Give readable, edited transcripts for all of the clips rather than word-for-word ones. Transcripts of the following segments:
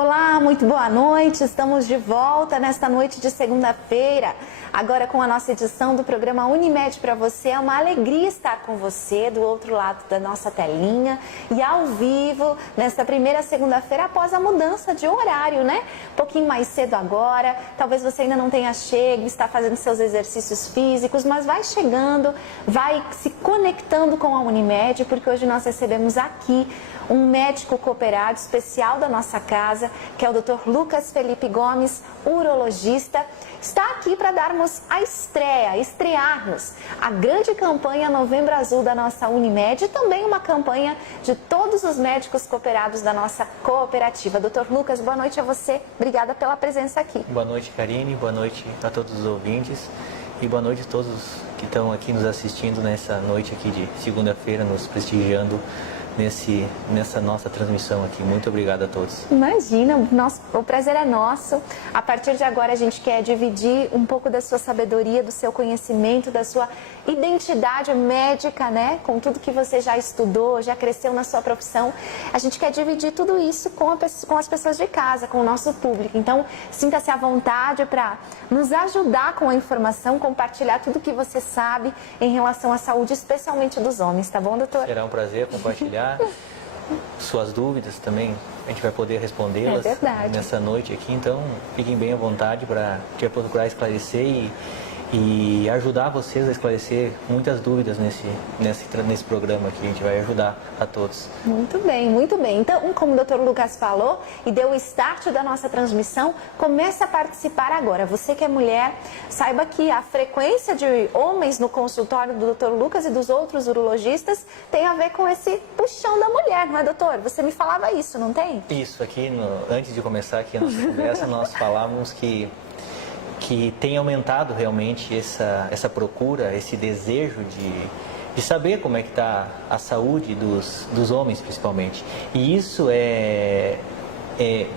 Olá, muito boa noite. Estamos de volta nesta noite de segunda-feira. Agora com a nossa edição do programa Unimed para você. É uma alegria estar com você do outro lado da nossa telinha e ao vivo nesta primeira segunda-feira após a mudança de horário, né? Um pouquinho mais cedo agora. Talvez você ainda não tenha chego, está fazendo seus exercícios físicos, mas vai chegando, vai se conectando com a Unimed, porque hoje nós recebemos aqui um médico cooperado especial da nossa casa, que é o Dr. Lucas Felipe Gomes, urologista, está aqui para darmos a estrearmos a grande campanha Novembro Azul da nossa Unimed e também uma campanha de todos os médicos cooperados da nossa cooperativa. Dr. Lucas, boa noite a você. Obrigada pela presença aqui. Boa noite, Karine. Boa noite a todos os ouvintes. E boa noite a todos que estão aqui nos assistindo nessa noite aqui de segunda-feira, nos prestigiando nessa nossa transmissão aqui. Muito obrigado a todos. Imagina, o prazer é nosso. A partir de agora a gente quer dividir um pouco da sua sabedoria, do seu conhecimento, da sua identidade médica, né? Com tudo que você já estudou, já cresceu na sua profissão. A gente quer dividir tudo isso com as pessoas de casa, com o nosso público. Então, sinta-se à vontade para nos ajudar com a informação, compartilhar tudo que você sabe em relação à saúde, especialmente dos homens, tá bom, doutor? Será um prazer compartilhar suas dúvidas também, a gente vai poder respondê-las nessa noite aqui, então fiquem bem à vontade para procurar esclarecer e ajudar vocês a esclarecer muitas dúvidas nesse programa que a gente vai ajudar a todos. Muito bem, muito bem. Então, como o Dr. Lucas falou e deu o start da nossa transmissão, comece a participar agora. Você que é mulher, saiba que a frequência de homens no consultório do Dr. Lucas e dos outros urologistas tem a ver com esse puxão da mulher, não é, doutor? Você me falava isso, não tem? Isso, aqui, antes de começar aqui a nossa conversa, nós falávamos que tem aumentado realmente essa procura, esse desejo de saber como é que está a saúde dos homens, principalmente. E isso é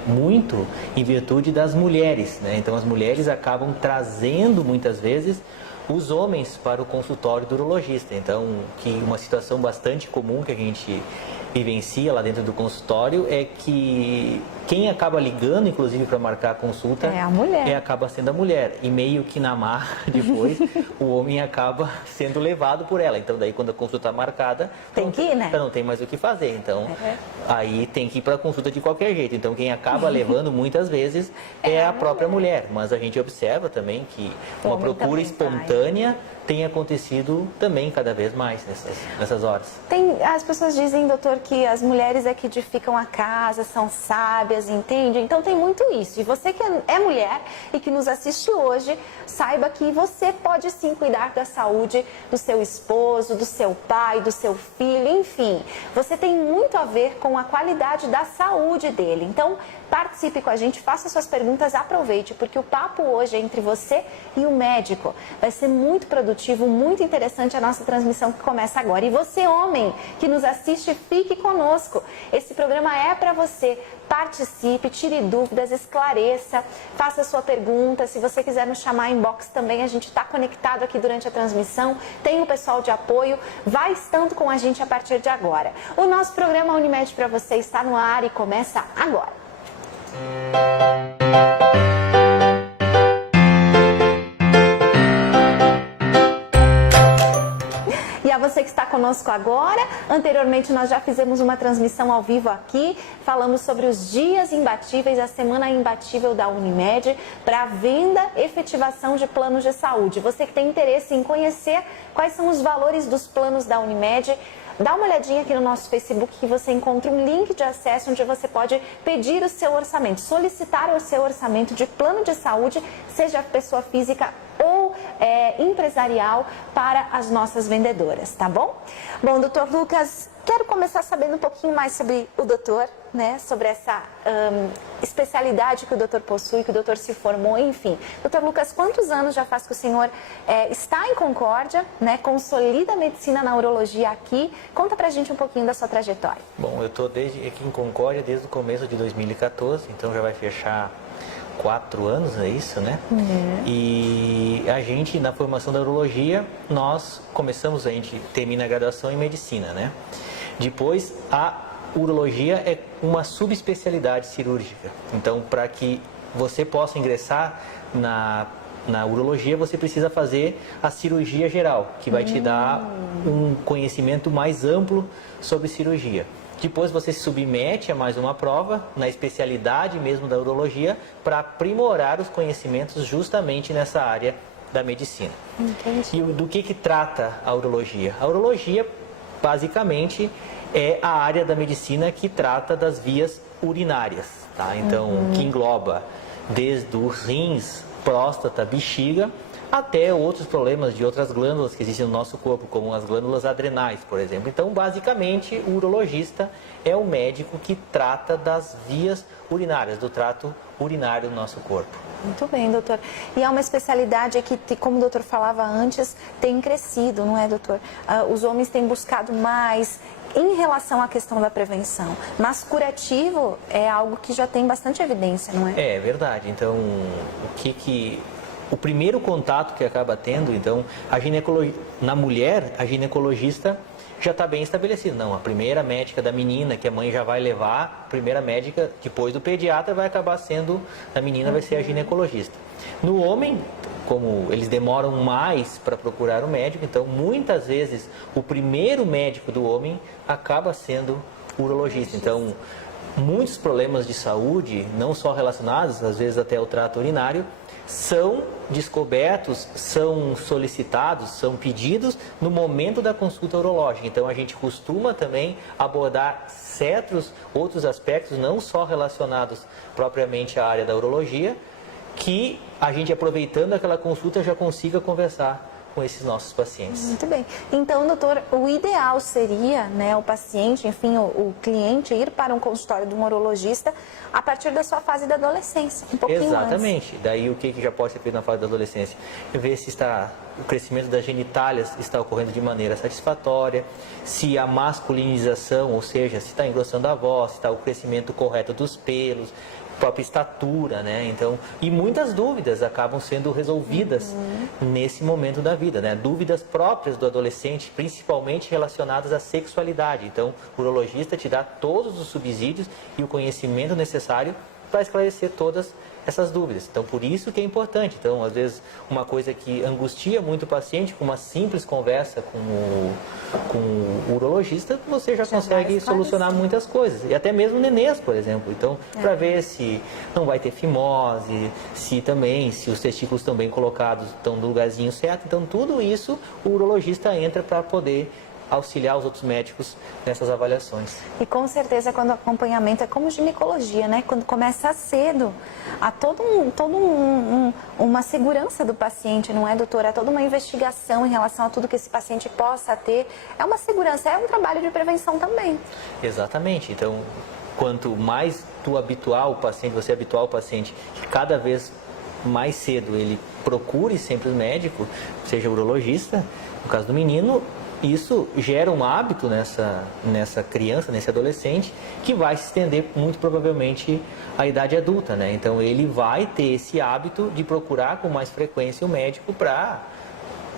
muito em virtude das mulheres, né? Então, as mulheres acabam trazendo, muitas vezes, os homens para o consultório do urologista. Então, uma situação bastante comum que a gente vivencia lá dentro do consultório é que quem acaba ligando, inclusive, para marcar a consulta é a mulher. Acaba sendo a mulher. E meio que na marra, depois, o homem acaba sendo levado por ela. Então, daí, quando a consulta está marcada, tem que ir, né? Não tem mais o que fazer. Então, aí tem que ir para a consulta de qualquer jeito. Então, quem acaba levando, muitas vezes, é a própria mulher. Mas a gente observa também que uma procura espontânea tem acontecido também cada vez mais nessas horas. As pessoas dizem, doutor, que as mulheres é que edificam a casa, são sábias, entende? Então tem muito isso. E você que é mulher e que nos assiste hoje, saiba que você pode sim cuidar da saúde do seu esposo, do seu pai, do seu filho, enfim. Você tem muito a ver com a qualidade da saúde dele. Então, participe com a gente, faça suas perguntas, aproveite, porque o papo hoje é entre você e o médico. Vai ser muito produtivo, muito interessante a nossa transmissão que começa agora. E você, homem, que nos assiste, fique conosco. Esse programa é para você. Participe, tire dúvidas, esclareça, faça sua pergunta. Se você quiser nos chamar em inbox também, a gente está conectado aqui durante a transmissão. Tem o pessoal de apoio, vai estando com a gente a partir de agora. O nosso programa Unimed para você está no ar e começa agora. E a você que está conosco agora, anteriormente nós já fizemos uma transmissão ao vivo aqui, falamos sobre os dias imbatíveis, a semana imbatível da Unimed para venda e efetivação de planos de saúde. Você que tem interesse em conhecer quais são os valores dos planos da Unimed, dá uma olhadinha aqui no nosso Facebook que você encontra um link de acesso onde você pode pedir o seu orçamento, solicitar o seu orçamento de plano de saúde, seja pessoa física ou empresarial, para as nossas vendedoras, tá bom? Bom, doutor Lucas, quero começar sabendo um pouquinho mais sobre o doutor, né? Sobre essa especialidade que o doutor possui, que o doutor se formou, enfim. Doutor Lucas, quantos anos já faz que o senhor está em Concórdia, né? Consolida a medicina na urologia aqui. Conta pra gente um pouquinho da sua trajetória. Bom, eu estou aqui em Concórdia desde o começo de 2014, então já vai fechar 4 anos, é isso, né? E a gente, na formação da urologia, nós começamos, a gente termina a graduação em medicina, né? Depois, urologia é uma subespecialidade cirúrgica. Então, para que você possa ingressar na urologia, você precisa fazer a cirurgia geral, que vai te dar um conhecimento mais amplo sobre cirurgia. Depois você se submete a mais uma prova na especialidade mesmo da urologia para aprimorar os conhecimentos justamente nessa área da medicina. Entendi. E do que trata a urologia? A urologia, basicamente, é a área da medicina que trata das vias urinárias, tá? Então, que engloba desde os rins, próstata, bexiga, até outros problemas de outras glândulas que existem no nosso corpo, como as glândulas adrenais, por exemplo. Então, basicamente, o urologista é o médico que trata das vias urinárias, do trato urinário do nosso corpo. Muito bem, doutor. E é uma especialidade que, como o doutor falava antes, tem crescido, não é, doutor? Os homens têm buscado mais em relação à questão da prevenção. Mas curativo é algo que já tem bastante evidência, não é? É verdade. Então, o primeiro contato que acaba tendo, então, na mulher, a ginecologista já está bem estabelecido. Não, a primeira médica da menina, que a mãe já vai levar, a primeira médica, depois do pediatra, vai acabar sendo, a menina vai ser a ginecologista. No homem, como eles demoram mais para procurar o médico, então, muitas vezes, o primeiro médico do homem acaba sendo o urologista. Então, muitos problemas de saúde, não só relacionados, às vezes até ao trato urinário, são descobertos, são solicitados, são pedidos no momento da consulta urológica. Então, a gente costuma também abordar certos outros aspectos, não só relacionados propriamente à área da urologia, que a gente, aproveitando aquela consulta, já consiga conversar com esses nossos pacientes. Muito bem. Então, doutor, o ideal seria, né, o paciente, enfim, o cliente ir para um consultório de um urologista a partir da sua fase da adolescência, um pouquinho Exatamente. Daí o que já pode ser feito na fase da adolescência? Ver se o crescimento das genitálias está ocorrendo de maneira satisfatória, se a masculinização, ou seja, se está engrossando a voz, se está o crescimento correto dos pelos, própria estatura, né? Então, e muitas dúvidas acabam sendo resolvidas nesse momento da vida, né? Dúvidas próprias do adolescente, principalmente relacionadas à sexualidade. Então, o urologista te dá todos os subsídios e o conhecimento necessário para esclarecer todas essas dúvidas. Então, por isso que é importante. Então, às vezes, uma coisa que angustia muito o paciente, com uma simples conversa com o urologista, você já consegue solucionar muitas coisas. E até mesmo nenês, por exemplo. Então, para ver se não vai ter fimose, se os testículos estão bem colocados, estão no lugarzinho certo. Então, tudo isso o urologista entra para poder auxiliar os outros médicos nessas avaliações. E com certeza, quando o acompanhamento é como ginecologia, né? Quando começa cedo, há uma segurança do paciente, não é, doutora? Há toda uma investigação em relação a tudo que esse paciente possa ter. É uma segurança, é um trabalho de prevenção também. Exatamente. Então, quanto mais você habituar o paciente, que cada vez mais cedo ele procure sempre o médico, seja urologista, no caso do menino, isso gera um hábito nessa criança, nesse adolescente, que vai se estender muito provavelmente à idade adulta, né? Então ele vai ter esse hábito de procurar com mais frequência o médico para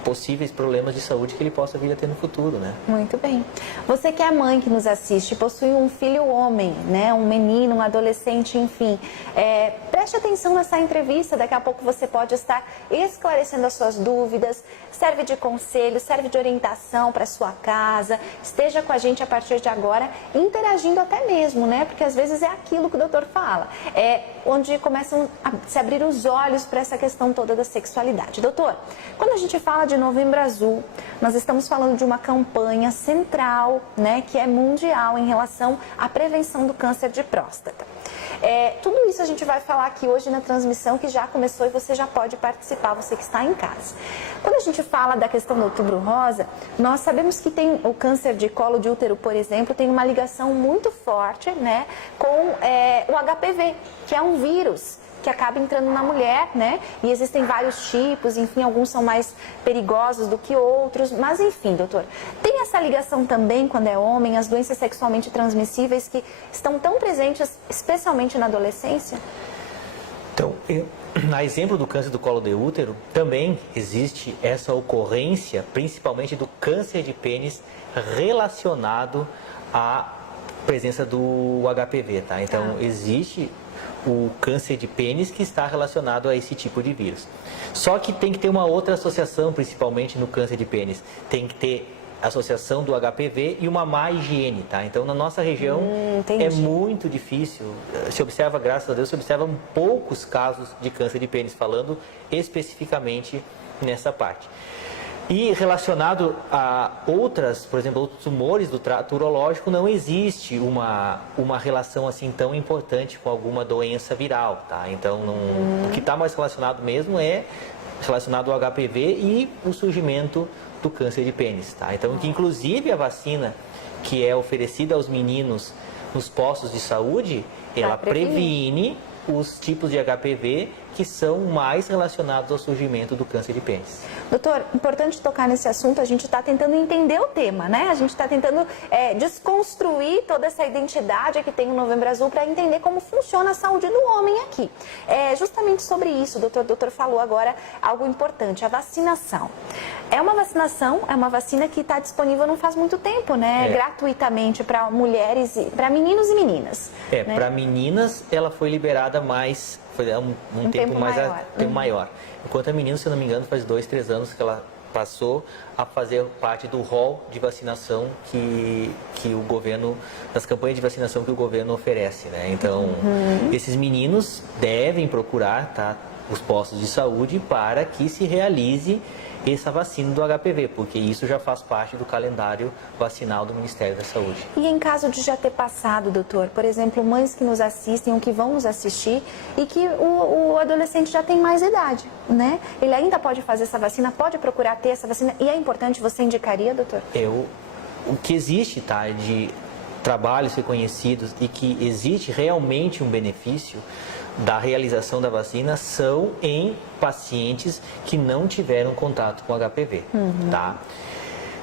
possíveis problemas de saúde que ele possa vir a ter no futuro, né? Muito bem. Você que é mãe que nos assiste, possui um filho homem, né? Um menino, um adolescente, enfim. Preste atenção nessa entrevista, daqui a pouco você pode estar esclarecendo as suas dúvidas, serve de conselho, serve de orientação para sua casa. Esteja com a gente a partir de agora, interagindo até mesmo, né? Porque às vezes é aquilo que o doutor fala, onde começam a se abrir os olhos para essa questão toda da sexualidade. Doutor, quando a gente fala de Novembro Azul, nós estamos falando de uma campanha central, né, que é mundial em relação à prevenção do câncer de próstata. Tudo isso a gente vai falar aqui hoje na transmissão, que já começou e você já pode participar, você que está em casa. Quando a gente fala da questão do Outubro Rosa, nós sabemos que tem o câncer de colo de útero, por exemplo, tem uma ligação muito forte, né, com o HPV, que é um vírus que acaba entrando na mulher, né? E existem vários tipos, enfim, alguns são mais perigosos do que outros, mas enfim, doutor, tem essa ligação também quando é homem, as doenças sexualmente transmissíveis que estão tão presentes, especialmente na adolescência? Então, a exemplo do câncer do colo de útero, também existe essa ocorrência, principalmente do câncer de pênis relacionado a presença do HPV, tá? Então, existe o câncer de pênis que está relacionado a esse tipo de vírus. Só que tem que ter uma outra associação, principalmente no câncer de pênis. Tem que ter associação do HPV e uma má higiene, tá? Então, na nossa região é muito difícil. Se observa, graças a Deus, se observam poucos casos de câncer de pênis, falando especificamente nessa parte. E relacionado a outras, por exemplo, outros tumores do trato urológico, não existe uma relação assim tão importante com alguma doença viral, tá? Então, o que está mais relacionado mesmo é relacionado ao HPV e o surgimento do câncer de pênis, tá? Então, que inclusive a vacina que é oferecida aos meninos nos postos de saúde, ela previne os tipos de HPV que são mais relacionados ao surgimento do câncer de pênis. Doutor, importante tocar nesse assunto, a gente está tentando entender o tema, né? A gente está tentando desconstruir toda essa identidade que tem o Novembro Azul para entender como funciona a saúde do homem aqui. É justamente sobre isso, doutor. O doutor falou agora algo importante, a vacinação. É uma vacinação, é uma vacina que está disponível não faz muito tempo, né? Gratuitamente para mulheres, para meninos e meninas. Né? Para meninas ela foi liberada mais, foi um tempo maior. Enquanto a menina, se eu não me engano, faz 2, 3 anos que ela passou a fazer parte do rol de vacinação que o governo, das campanhas de vacinação que o governo oferece, né? Então, esses meninos devem procurar, tá, os postos de saúde para que se realize essa vacina do HPV, porque isso já faz parte do calendário vacinal do Ministério da Saúde. E em caso de já ter passado, doutor, por exemplo, mães que nos assistem ou que vão nos assistir e que o adolescente já tem mais idade, né? Ele ainda pode fazer essa vacina, pode procurar ter essa vacina e é importante, você indicaria, doutor? O que existe, tá, de trabalhos reconhecidos e que existe realmente um benefício da realização da vacina são em pacientes que não tiveram contato com HPV, tá?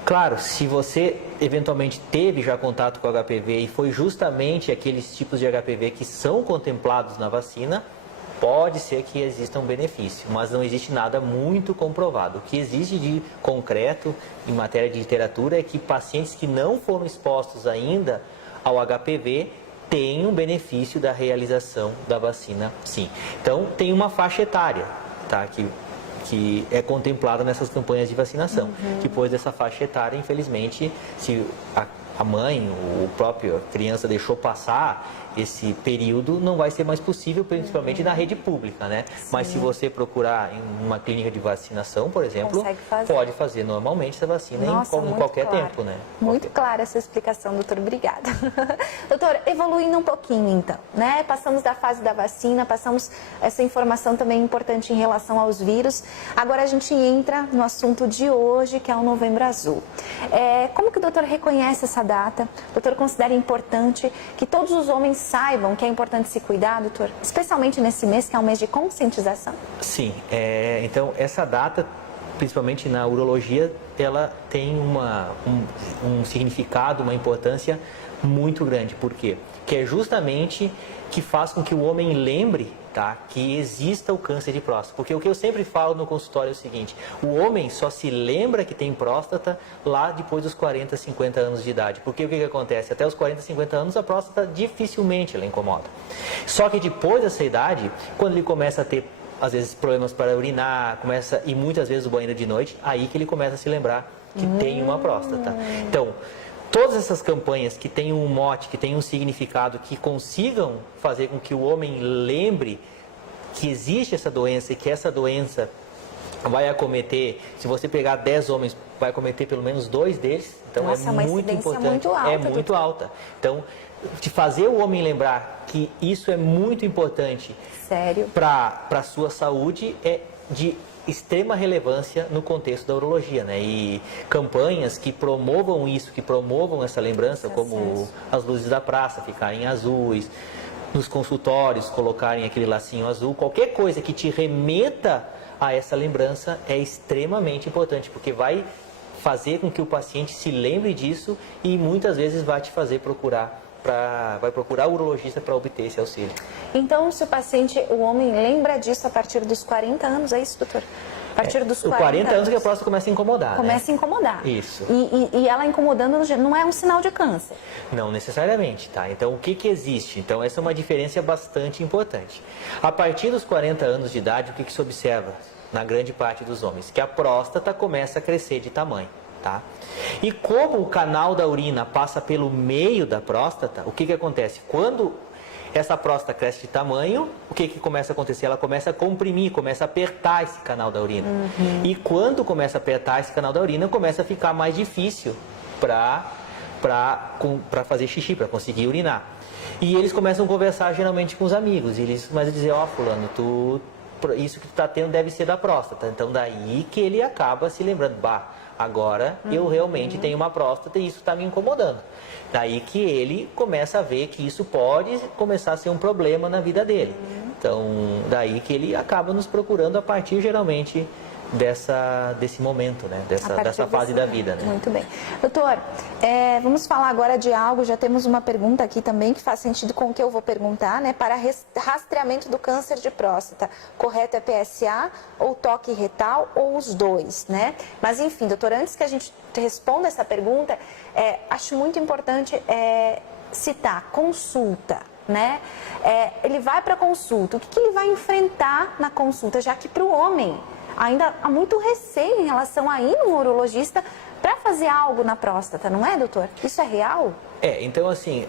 Claro, se você eventualmente teve já contato com HPV e foi justamente aqueles tipos de HPV que são contemplados na vacina, pode ser que exista um benefício, mas não existe nada muito comprovado. O que existe de concreto em matéria de literatura é que pacientes que não foram expostos ainda ao HPV tem um benefício da realização da vacina, sim. Então, tem uma faixa etária, tá, que é contemplada nessas campanhas de vacinação. Depois dessa faixa etária, infelizmente, se a mãe, o próprio criança deixou passar esse período, não vai ser mais possível, principalmente na rede pública, né? Sim. Mas se você procurar em uma clínica de vacinação, por exemplo, pode fazer normalmente essa vacina em qualquer tempo, né? Muito clara essa explicação, doutor. Obrigada. Doutor, evoluindo um pouquinho então, né? Passamos da fase da vacina, passamos essa informação também importante em relação aos vírus. Agora a gente entra no assunto de hoje, que é o Novembro Azul. Como que o doutor reconhece essa data? O doutor considera importante que todos os homens saibam que é importante se cuidar, doutor? Especialmente nesse mês, que é um mês de conscientização? Sim, então essa data, principalmente na urologia, ela tem um significado, uma importância muito grande. Por quê? Que é justamente que faz com que o homem lembre, tá, que exista o câncer de próstata. Porque o que eu sempre falo no consultório é o seguinte: o homem só se lembra que tem próstata lá depois dos 40, 50 anos de idade. Porque o que acontece? Até os 40, 50 anos a próstata dificilmente ela incomoda. Só que depois dessa idade, quando ele começa a ter, às vezes, problemas para urinar, começa a ir muitas vezes ao banheiro de noite, aí que ele começa a se lembrar que tem uma próstata. Então, todas essas campanhas que têm um mote, que têm um significado, que consigam fazer com que o homem lembre que existe essa doença e que essa doença vai acometer, se você pegar 10 homens, vai acometer pelo menos 2 deles. Então, é muito importante. Muito alta, é muito alta. Então, de fazer o homem lembrar que isso é muito importante para a sua saúde é de extrema relevância no contexto da urologia, né? E campanhas que promovam isso, que promovam essa lembrança, como as luzes da praça ficarem azuis, nos consultórios colocarem aquele lacinho azul, qualquer coisa que te remeta a essa lembrança é extremamente importante, porque vai fazer com que o paciente se lembre disso e muitas vezes vai te fazer vai procurar o urologista para obter esse auxílio. Então, se o paciente, o homem, lembra disso a partir dos 40 anos, é isso, doutor? A partir dos 40 anos que a próstata começa a incomodar, Começa a incomodar. Isso. E ela incomodando não é um sinal de câncer. Não necessariamente, tá? Então, o que existe? Então, essa é uma diferença bastante importante. A partir dos 40 anos de idade, o que se observa na grande parte dos homens? Que a próstata começa a crescer de tamanho, tá? E como o canal da urina passa pelo meio da próstata, o que acontece? Quando essa próstata cresce de tamanho, o que começa a acontecer? Ela começa a comprimir, começa a apertar esse canal da urina. E quando começa a apertar esse canal da urina, começa a ficar mais difícil para fazer xixi, para conseguir urinar. E eles começam a conversar geralmente com os amigos. E eles começam a dizer, fulano, isso que tu está tendo deve ser da próstata. Então daí que ele acaba se lembrando, agora eu realmente tenho uma próstata e isso está me incomodando. Daí que ele começa a ver que isso pode começar a ser um problema na vida dele. Então, daí que ele acaba nos procurando a partir, geralmente, desse momento, né? Dessa fase da vida, né? Muito bem. Doutor, vamos falar agora de algo, já temos uma pergunta aqui também que faz sentido com o que eu vou perguntar, né? Para rastreamento do câncer de próstata, correto é PSA ou toque retal ou os dois, né? Mas enfim, doutor, antes que a gente responda essa pergunta, acho muito importante citar consulta, né? Ele vai para consulta, o que ele vai enfrentar na consulta, já que para o homem ainda há muito receio em relação a ir no urologista para fazer algo na próstata, não é, doutor? Isso é real? Então assim,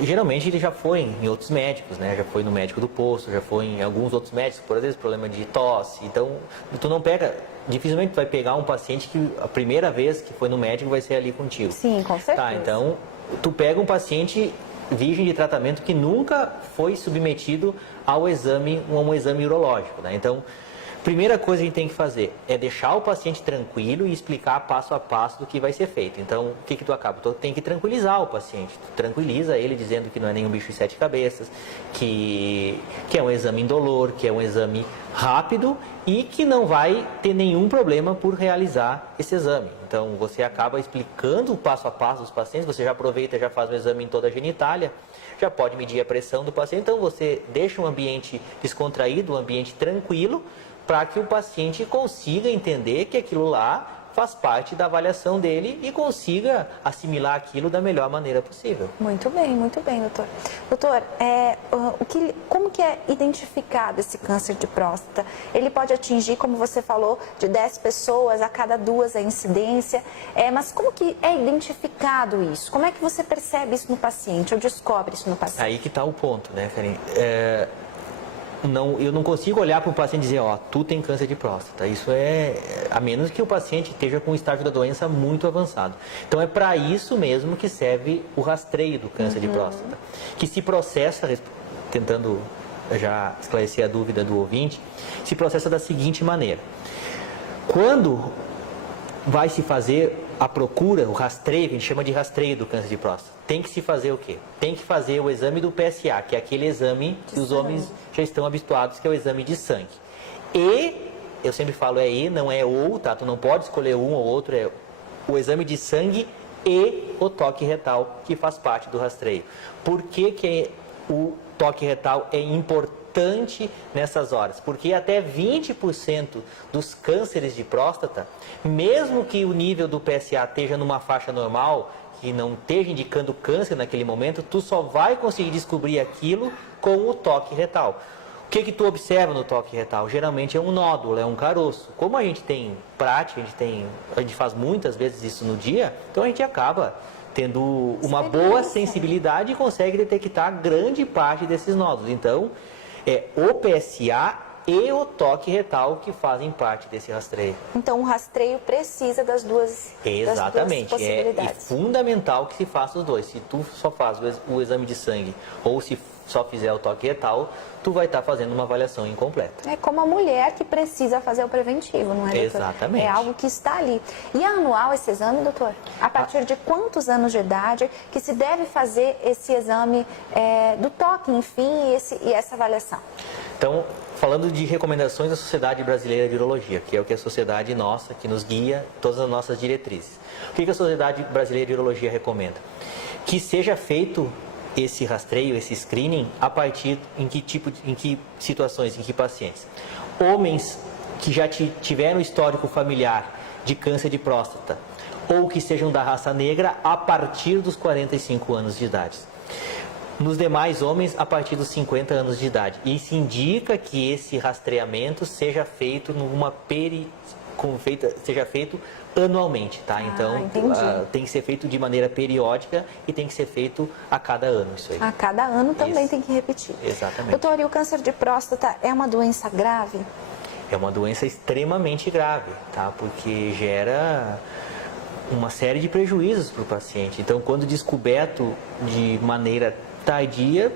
geralmente ele já foi em outros médicos, né? Já foi no médico do posto, já foi em alguns outros médicos, por exemplo, problema de tosse. Então, dificilmente tu vai pegar um paciente que a primeira vez que foi no médico vai ser ali contigo. Sim, com certeza. Tá, então, tu pega um paciente virgem de tratamento que nunca foi submetido a um exame urológico, né? Então, primeira coisa que a gente tem que fazer é deixar o paciente tranquilo e explicar passo a passo do que vai ser feito. Então, o que tu acaba? Tu tem que tranquilizar o paciente. Tu tranquiliza ele dizendo que não é nenhum bicho de 7 cabeças, que é um exame indolor, que é um exame rápido e que não vai ter nenhum problema por realizar esse exame. Então, você acaba explicando o passo a passo dos pacientes, você já aproveita, já faz um exame em toda a genitália, já pode medir a pressão do paciente, então você deixa um ambiente descontraído, um ambiente tranquilo, para que o paciente consiga entender que aquilo lá faz parte da avaliação dele e consiga assimilar aquilo da melhor maneira possível. Muito bem, doutor. Doutor, como que é identificado esse câncer de próstata? Ele pode atingir, como você falou, de 10 pessoas, a cada 2 a incidência, mas como que é identificado isso? Como é que você percebe isso no paciente ou descobre isso no paciente? Aí que está o ponto, né, Karine? Eu não consigo olhar para o paciente e dizer, tu tem câncer de próstata. Isso a menos que o paciente esteja com um estágio da doença muito avançado. Então é para isso mesmo que serve o rastreio do câncer de próstata, que se processa, tentando já esclarecer a dúvida do ouvinte, se processa da seguinte maneira. Quando vai se fazer a procura, o rastreio, que a gente chama de rastreio do câncer de próstata, tem que se fazer o quê? Tem que fazer o exame do PSA, que é aquele exame que os homens já estão habituados, que é o exame de sangue. E, eu sempre falo não é ou, tá? Tu não pode escolher um ou outro, é o exame de sangue e o toque retal, que faz parte do rastreio. Por que o toque retal é importante nessas horas? Porque até 20% dos cânceres de próstata, mesmo que o nível do PSA esteja numa faixa normal, que não esteja indicando câncer naquele momento, tu só vai conseguir descobrir aquilo com o toque retal. O que tu observa no toque retal? Geralmente é um nódulo, é um caroço. Como a gente tem prática, a gente faz muitas vezes isso no dia, então a gente acaba tendo uma boa sensibilidade e consegue detectar grande parte desses nódulos. Então, o PSA e o toque retal que fazem parte desse rastreio. Então, o rastreio precisa das duas Exatamente. possibilidades. É fundamental que se faça os dois. Se tu só faz o exame de sangue ou se só fizer o toque retal, tu vai estar fazendo uma avaliação incompleta. É como a mulher que precisa fazer o preventivo, não é, doutor? Exatamente. É algo que está ali. E é anual esse exame, doutor? A partir de quantos anos de idade que se deve fazer esse exame do toque, enfim, e essa avaliação? Então, falando de recomendações da Sociedade Brasileira de Urologia, que é o que a sociedade nossa, que nos guia todas as nossas diretrizes. O que a Sociedade Brasileira de Urologia recomenda? Que seja feito esse rastreio, esse screening, a partir em que situações, em que pacientes? Homens que já tiveram histórico familiar de câncer de próstata ou que sejam da raça negra a partir dos 45 anos de idade. Nos demais homens, a partir dos 50 anos de idade. Isso indica que esse rastreamento seja feito seja feito anualmente, tá? Então, tem que ser feito de maneira periódica e tem que ser feito a cada ano, isso aí. A cada ano também tem que repetir. Exatamente. Doutor, e o câncer de próstata é uma doença grave? É uma doença extremamente grave, tá? Porque gera uma série de prejuízos para o paciente. Então, quando descoberto de maneira tardia,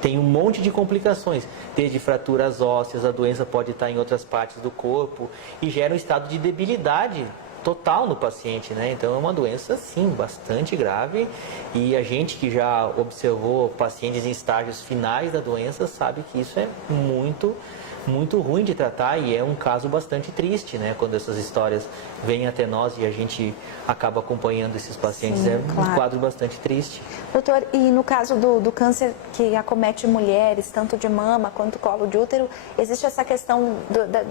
tem um monte de complicações, desde fraturas ósseas, a doença pode estar em outras partes do corpo e gera um estado de debilidade total no paciente, né? Então é uma doença, sim, bastante grave e a gente que já observou pacientes em estágios finais da doença sabe que isso é muito ruim de tratar e é um caso bastante triste, né? Quando essas histórias vêm até nós e a gente acaba acompanhando esses pacientes, sim, um quadro bastante triste. Doutor, e no caso do câncer que acomete mulheres, tanto de mama quanto colo de útero, existe essa questão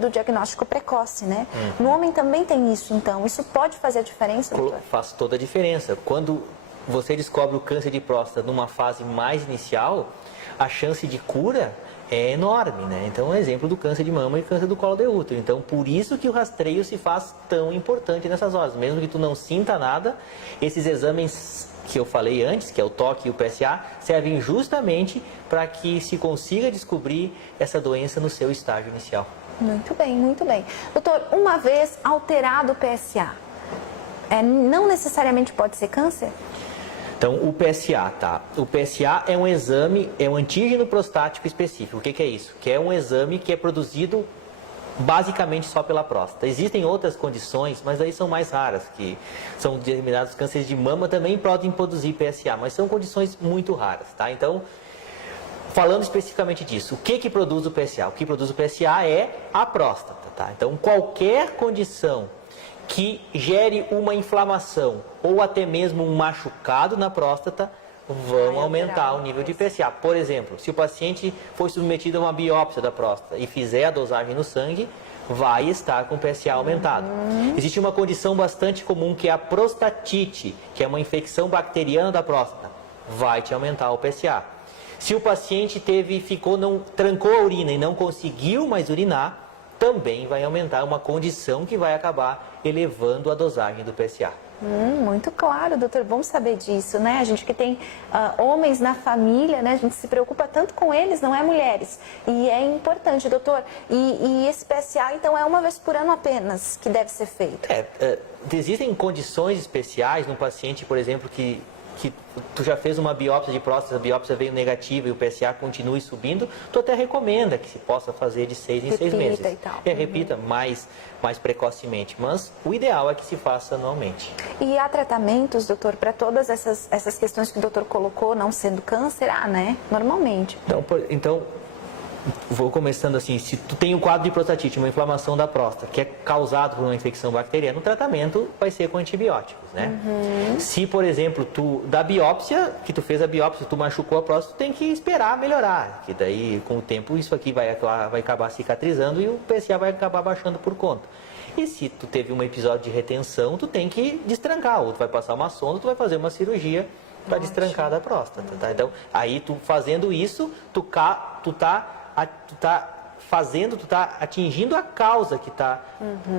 do diagnóstico precoce, né? No homem também tem isso, então. Isso pode fazer a diferença, doutor? Faz toda a diferença. Quando você descobre o câncer de próstata numa fase mais inicial, a chance de cura é enorme, né? Então, um exemplo do câncer de mama e câncer do colo de útero. Então, por isso que o rastreio se faz tão importante nessas horas. Mesmo que tu não sinta nada, esses exames que eu falei antes, que é o toque e o PSA, servem justamente para que se consiga descobrir essa doença no seu estágio inicial. Muito bem, muito bem. Doutor, uma vez alterado o PSA, não necessariamente pode ser câncer? Então, o PSA, tá? O PSA é um exame, é um antígeno prostático específico. O que é isso? Que é um exame que é produzido basicamente só pela próstata. Existem outras condições, mas aí são mais raras, que são determinados cânceres de mama também podem produzir PSA, mas são condições muito raras, tá? Então, falando especificamente disso, o que produz o PSA? O que produz o PSA é a próstata, tá? Então, qualquer condição que gere uma inflamação ou até mesmo um machucado na próstata vão aumentar o nível de PSA. Por exemplo, se o paciente foi submetido a uma biópsia da próstata e fizer a dosagem no sangue, vai estar com PSA aumentado. Existe uma condição bastante comum que é a prostatite, que é uma infecção bacteriana da próstata. Vai te aumentar o PSA. Se o paciente trancou a urina e não conseguiu mais urinar, também vai aumentar uma condição que vai acabar elevando a dosagem do PSA. Muito claro, doutor, bom saber disso, né? A gente que tem homens na família, né? A gente se preocupa tanto com eles, não é mulheres. E é importante, doutor. E esse PSA, então, é uma vez por ano apenas que deve ser feito? Existem condições especiais num paciente, por exemplo, que tu já fez uma biópsia de próstata, a biópsia veio negativa e o PSA continue subindo, tu até recomenda que se possa fazer de 6 em 6 meses. E tal. Repita mais precocemente, mas o ideal é que se faça anualmente. E há tratamentos, doutor, para todas essas questões que o doutor colocou, não sendo câncer? Né? Normalmente. Então, vou começando assim, se tu tem um quadro de prostatite, uma inflamação da próstata, que é causado por uma infecção bacteriana, o tratamento vai ser com antibióticos, né? Se, por exemplo, da biópsia, que tu fez a biópsia, tu machucou a próstata, tu tem que esperar melhorar, que daí, com o tempo, isso aqui vai acabar cicatrizando e o PSA vai acabar baixando por conta. E se tu teve um episódio de retenção, tu tem que destrancar, ou tu vai passar uma sonda, ou tu vai fazer uma cirurgia para destrancar da próstata, tá? Então, aí tu fazendo isso, tu tá atingindo a causa que está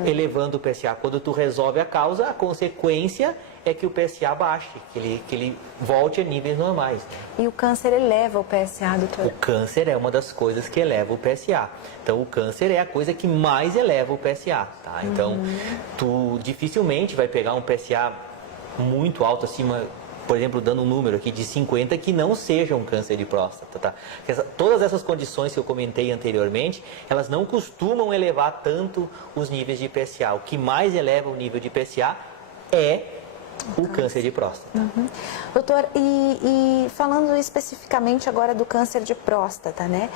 elevando o PSA. Quando tu resolve a causa, a consequência é que o PSA baixe, que ele volte a níveis normais. Né? E o câncer eleva o PSA, doutor? O câncer é uma das coisas que eleva o PSA. Então, o câncer é a coisa que mais eleva o PSA, tá? Então, tu dificilmente vai pegar um PSA muito alto, acima, por exemplo, dando um número aqui de 50, que não seja um câncer de próstata, tá? Todas essas condições que eu comentei anteriormente, elas não costumam elevar tanto os níveis de PSA. O que mais eleva o nível de PSA é o câncer de próstata. Doutor, e falando especificamente agora do câncer de próstata, né?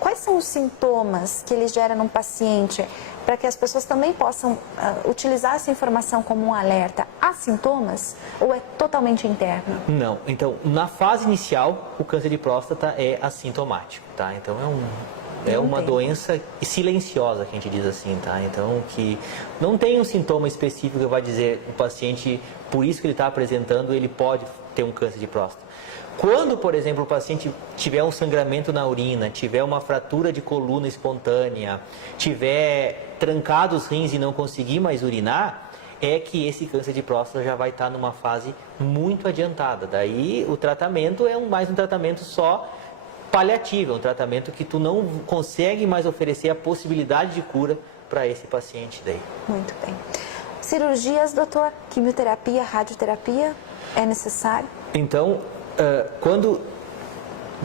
Quais são os sintomas que ele gera num paciente para que as pessoas também possam utilizar essa informação como um alerta? Há sintomas ou é totalmente interno? Não, então, na fase inicial, o câncer de próstata é assintomático, tá? Então, é uma doença silenciosa, que a gente diz assim, tá? Então, que não tem um sintoma específico que vai dizer o paciente, por isso que ele está apresentando, ele pode ter um câncer de próstata. Quando, por exemplo, o paciente tiver um sangramento na urina, tiver uma fratura de coluna espontânea, tiver trancado os rins e não conseguir mais urinar, é que esse câncer de próstata já vai estar numa fase muito adiantada. Daí, o tratamento é mais um tratamento só paliativo, é um tratamento que tu não consegue mais oferecer a possibilidade de cura para esse paciente daí. Muito bem. Cirurgias, doutor? Quimioterapia, radioterapia? É necessário? Então, quando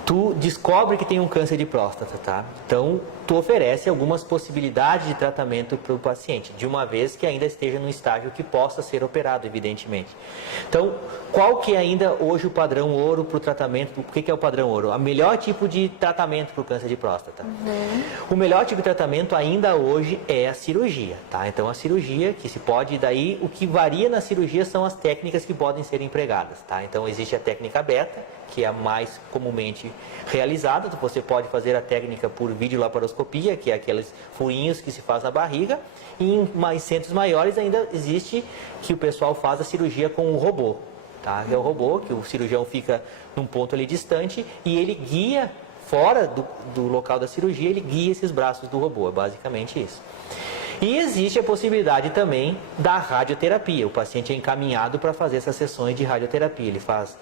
tu descobre que tem um câncer de próstata, tá? Então, tu oferece algumas possibilidades de tratamento para o paciente, de uma vez que ainda esteja no estágio que possa ser operado, evidentemente. Então, qual que é ainda hoje o padrão ouro para o tratamento? O que é o padrão ouro? O melhor tipo de tratamento para o câncer de próstata. O melhor tipo de tratamento ainda hoje é a cirurgia, tá? Então, a cirurgia que se pode, daí o que varia na cirurgia são as técnicas que podem ser empregadas, tá? Então, existe a técnica beta, que é a mais comumente realizada. Você pode fazer a técnica por videolaparoscopia, que é aqueles furinhos que se faz na barriga, e em centros maiores ainda existe que o pessoal faz a cirurgia com o robô, tá? É o robô que o cirurgião fica num ponto ali distante e ele guia fora do local da cirurgia, ele guia esses braços do robô, é basicamente isso. E existe a possibilidade também da radioterapia. O paciente é encaminhado para fazer essas sessões de radioterapia. Ele faz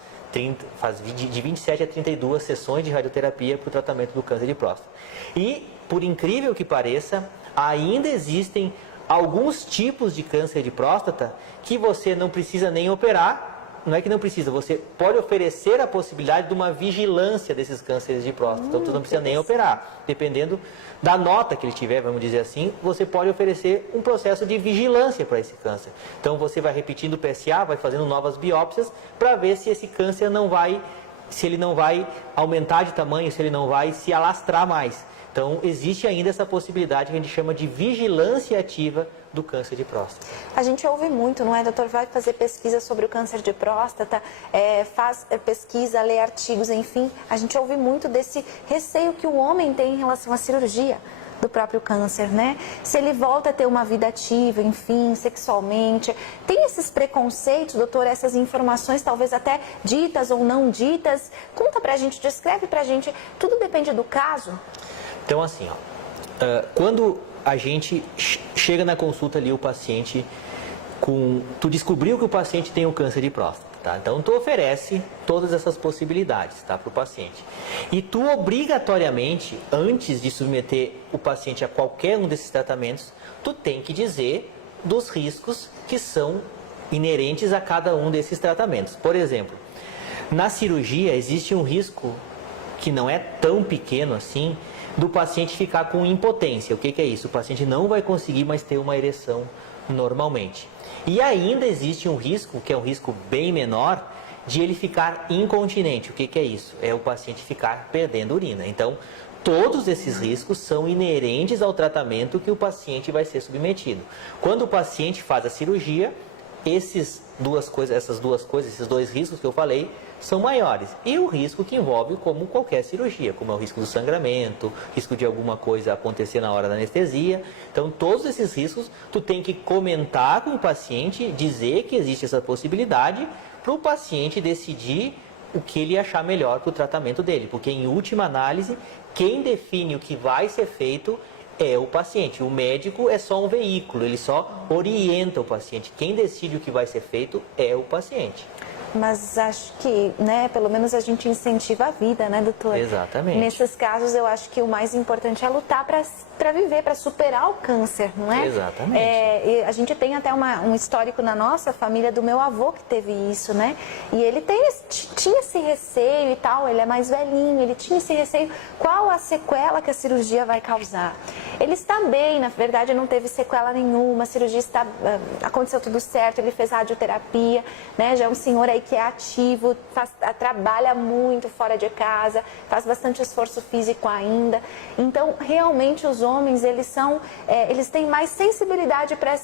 de 27 a 32 sessões de radioterapia para o tratamento do câncer de próstata. E, por incrível que pareça, ainda existem alguns tipos de câncer de próstata que você não precisa nem operar. Não é que não precisa, você pode oferecer a possibilidade de uma vigilância desses cânceres de próstata. Então, você não precisa nem operar. Dependendo da nota que ele tiver, vamos dizer assim, você pode oferecer um processo de vigilância para esse câncer. Então, você vai repetindo o PSA, vai fazendo novas biópsias para ver se esse câncer se ele não vai aumentar de tamanho, se ele não vai se alastrar mais. Então, existe ainda essa possibilidade que a gente chama de vigilância ativa do câncer de próstata. A gente ouve muito, não é, doutor? Vai fazer pesquisa sobre o câncer de próstata, faz pesquisa, lê artigos, enfim. A gente ouve muito desse receio que o homem tem em relação à cirurgia do próprio câncer, né? Se ele volta a ter uma vida ativa, enfim, sexualmente. Tem esses preconceitos, doutor, essas informações, talvez até ditas ou não ditas? Conta pra gente, descreve pra gente. Tudo depende do caso? Então, assim, quando a gente chega na consulta ali, o paciente tu descobriu que o paciente tem um câncer de próstata, tá? Então, tu oferece todas essas possibilidades, tá, para o paciente. E tu, obrigatoriamente, antes de submeter o paciente a qualquer um desses tratamentos, tu tem que dizer dos riscos que são inerentes a cada um desses tratamentos. Por exemplo, na cirurgia existe um risco que não é tão pequeno assim, do paciente ficar com impotência. O que é isso? O paciente não vai conseguir mais ter uma ereção normalmente. E ainda existe um risco, que é um risco bem menor, de ele ficar incontinente. O que é isso? É o paciente ficar perdendo urina. Então, todos esses riscos são inerentes ao tratamento que o paciente vai ser submetido. Quando o paciente faz a cirurgia, essas duas coisas, esses dois riscos que eu falei, são maiores. E o risco que envolve como qualquer cirurgia, como é o risco do sangramento, risco de alguma coisa acontecer na hora da anestesia. Então, todos esses riscos, tu tem que comentar com o paciente, dizer que existe essa possibilidade, para o paciente decidir o que ele achar melhor para o tratamento dele. Porque, em última análise, quem define o que vai ser feito é o paciente. O médico é só um veículo, ele só orienta o paciente. Quem decide o que vai ser feito é o paciente. Mas acho que, né, pelo menos a gente incentiva a vida, né, doutor? Exatamente. Nesses casos, eu acho que o mais importante é lutar para viver, para superar o câncer, não é? Exatamente. E a gente tem até um histórico na nossa família do meu avô que teve isso, né? E ele tinha esse receio e tal, ele é mais velhinho, ele tinha esse receio. Qual a sequela que a cirurgia vai causar? Ele está bem, na verdade não teve sequela nenhuma, a cirurgia aconteceu tudo certo, ele fez radioterapia, né? Já é um senhor aí que é ativo, trabalha muito fora de casa, faz bastante esforço físico ainda. Então, realmente os homens, eles têm mais sensibilidade para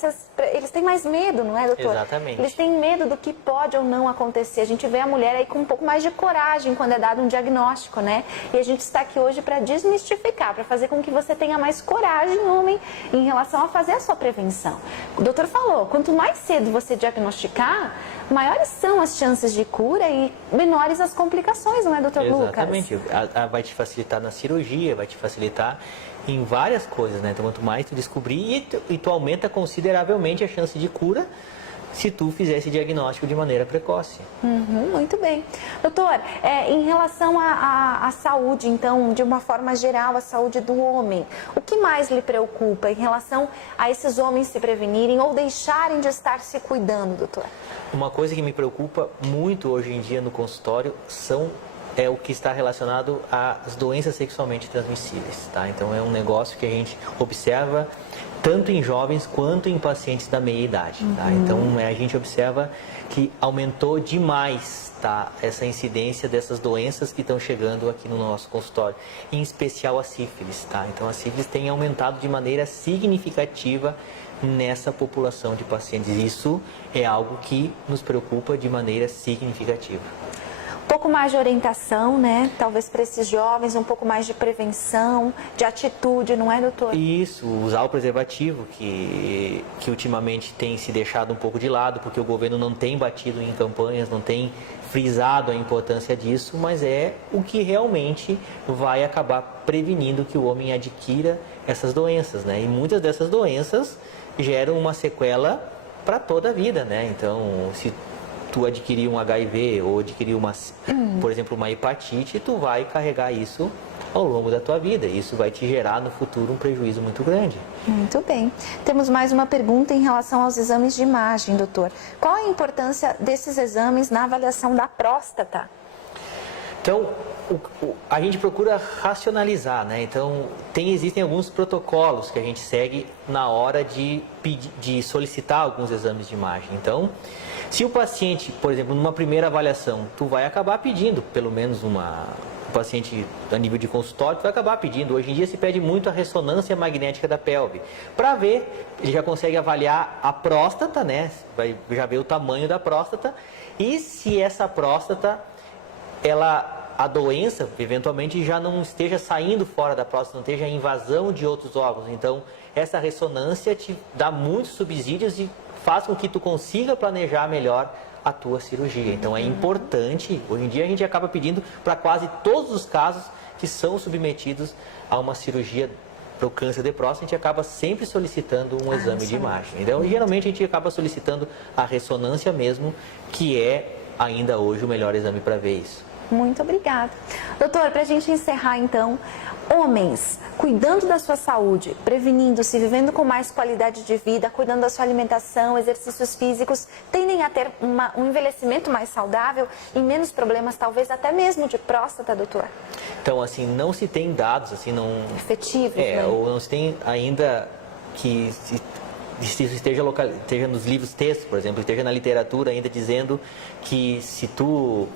eles têm mais medo, não é, doutor? Exatamente. Eles têm medo do que pode ou não acontecer. A gente vê a mulher aí com um pouco mais de coragem quando é dado um diagnóstico, né? E a gente está aqui hoje para desmistificar, para fazer com que você tenha mais coragem, homem, em relação a fazer a sua prevenção. O doutor falou, quanto mais cedo você diagnosticar, maiores são as chances de cura e menores as complicações, não é, doutor Lucas? Exatamente. Vai te facilitar na cirurgia, vai te facilitar em várias coisas, né? Então, quanto mais tu descobrir, e tu aumenta consideravelmente a chance de cura se tu fizer esse diagnóstico de maneira precoce. Muito bem. Doutor, em relação à saúde, então, de uma forma geral, a saúde do homem, o que mais lhe preocupa em relação a esses homens se prevenirem ou deixarem de estar se cuidando, doutor? Uma coisa que me preocupa muito hoje em dia no consultório é o que está relacionado às doenças sexualmente transmissíveis, tá? Então é um negócio que a gente observa tanto em jovens quanto em pacientes da meia-idade, tá? Então a gente observa que aumentou demais, tá? Essa incidência dessas doenças que estão chegando aqui no nosso consultório, em especial a sífilis, tá? Então a sífilis tem aumentado de maneira significativa nessa população de pacientes. Isso é algo que nos preocupa de maneira significativa. Um pouco mais de orientação, né? Talvez para esses jovens, um pouco mais de prevenção, de atitude, não é, doutor? Isso, usar o preservativo, que ultimamente tem se deixado um pouco de lado, porque o governo não tem batido em campanhas, não tem frisado a importância disso, mas é o que realmente vai acabar prevenindo que o homem adquira essas doenças, né? E muitas dessas doenças geram uma sequela para toda a vida, né? Então, se tu adquirir um HIV ou adquirir por exemplo, uma hepatite, tu vai carregar isso ao longo da tua vida. Isso vai te gerar no futuro um prejuízo muito grande. Muito bem. Temos mais uma pergunta em relação aos exames de imagem, doutor. Qual a importância desses exames na avaliação da próstata? Então, a gente procura racionalizar, né? Então, existem alguns protocolos que a gente segue na hora de solicitar alguns exames de imagem. Então, se o paciente, por exemplo, numa primeira avaliação, tu vai acabar pedindo, pelo menos um paciente a nível de consultório, tu vai acabar pedindo. Hoje em dia se pede muito a ressonância magnética da pelve. Para ver, ele já consegue avaliar a próstata, né? Vai já ver o tamanho da próstata. E se essa próstata, a doença, eventualmente, já não esteja saindo fora da próstata, não esteja a invasão de outros órgãos. Então, essa ressonância te dá muitos subsídios e faz com que tu consiga planejar melhor a tua cirurgia. Então é importante, hoje em dia a gente acaba pedindo para quase todos os casos que são submetidos a uma cirurgia para o câncer de próstata, a gente acaba sempre solicitando um exame de imagem. Então geralmente a gente acaba solicitando a ressonância mesmo, que é ainda hoje o melhor exame para ver isso. Muito obrigada. Doutor, para a gente encerrar então, homens, cuidando da sua saúde, prevenindo-se, vivendo com mais qualidade de vida, cuidando da sua alimentação, exercícios físicos, tendem a ter um envelhecimento mais saudável e menos problemas, talvez até mesmo de próstata, doutor? Então, assim, não se tem dados, assim, não... efetivos, né? Ou não se tem ainda que... Se isso esteja nos livros textos, por exemplo, esteja na literatura ainda dizendo que se tu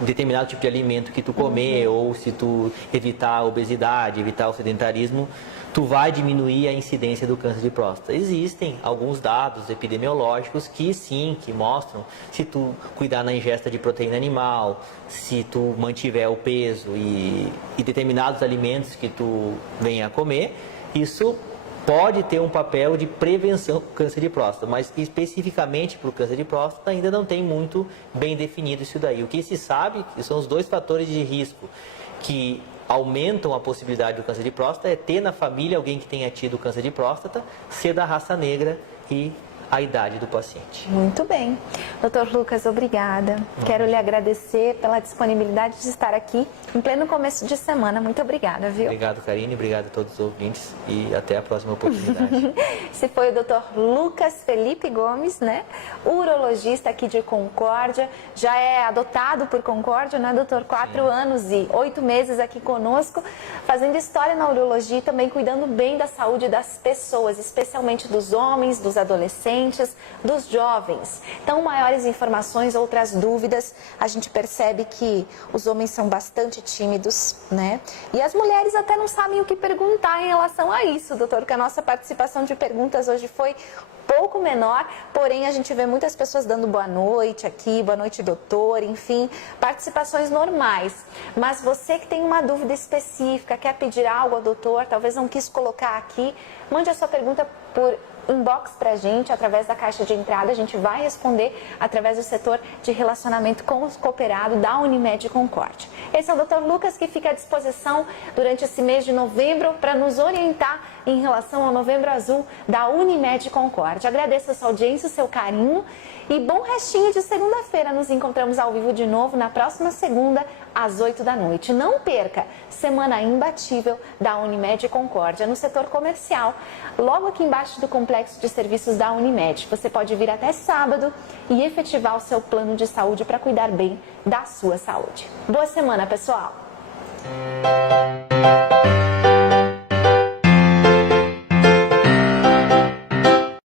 determinado tipo de alimento que tu comer, ou se tu evitar a obesidade, evitar o sedentarismo, tu vai diminuir a incidência do câncer de próstata. Existem alguns dados epidemiológicos que sim, que mostram, se tu cuidar na ingesta de proteína animal, se tu mantiver o peso e determinados alimentos que tu venha a comer, isso pode ter um papel de prevenção do câncer de próstata, mas especificamente para o câncer de próstata ainda não tem muito bem definido isso daí. O que se sabe que são os dois fatores de risco que aumentam a possibilidade do câncer de próstata é ter na família alguém que tenha tido câncer de próstata, ser da raça negra e à idade do paciente. Muito bem. Dr. Lucas, obrigada. Quero lhe agradecer pela disponibilidade de estar aqui em pleno começo de semana. Muito obrigada, viu? Obrigado, Karine, obrigado a todos os ouvintes e até a próxima oportunidade. Esse foi o Dr. Lucas Felipe Gomes, né? Urologista aqui de Concórdia. Já é adotado por Concórdia, né, doutor? 4 anos e 8 meses aqui conosco, fazendo história na urologia e também cuidando bem da saúde das pessoas, especialmente dos homens, dos adolescentes, dos jovens. Então, maiores informações, outras dúvidas, a gente percebe que os homens são bastante tímidos, né? E as mulheres até não sabem o que perguntar em relação a isso, doutor, porque a nossa participação de perguntas hoje foi pouco menor, porém a gente vê muitas pessoas dando boa noite aqui, boa noite doutor, enfim, participações normais. Mas você que tem uma dúvida específica, quer pedir algo ao doutor, talvez não quis colocar aqui, mande a sua pergunta por inbox pra gente, através da caixa de entrada, a gente vai responder através do setor de relacionamento com os cooperados da Unimed Concórdia. Esse é o Dr. Lucas, que fica à disposição durante esse mês de novembro para nos orientar em relação ao Novembro Azul da Unimed Concórdia. Agradeço a sua audiência, o seu carinho e bom restinho de segunda-feira. Nos encontramos ao vivo de novo na próxima segunda, às 8 da noite. Não perca, Semana Imbatível da Unimed Concórdia, no setor comercial, logo aqui embaixo do complexo de serviços da Unimed. Você pode vir até sábado e efetivar o seu plano de saúde para cuidar bem da sua saúde. Boa semana, pessoal!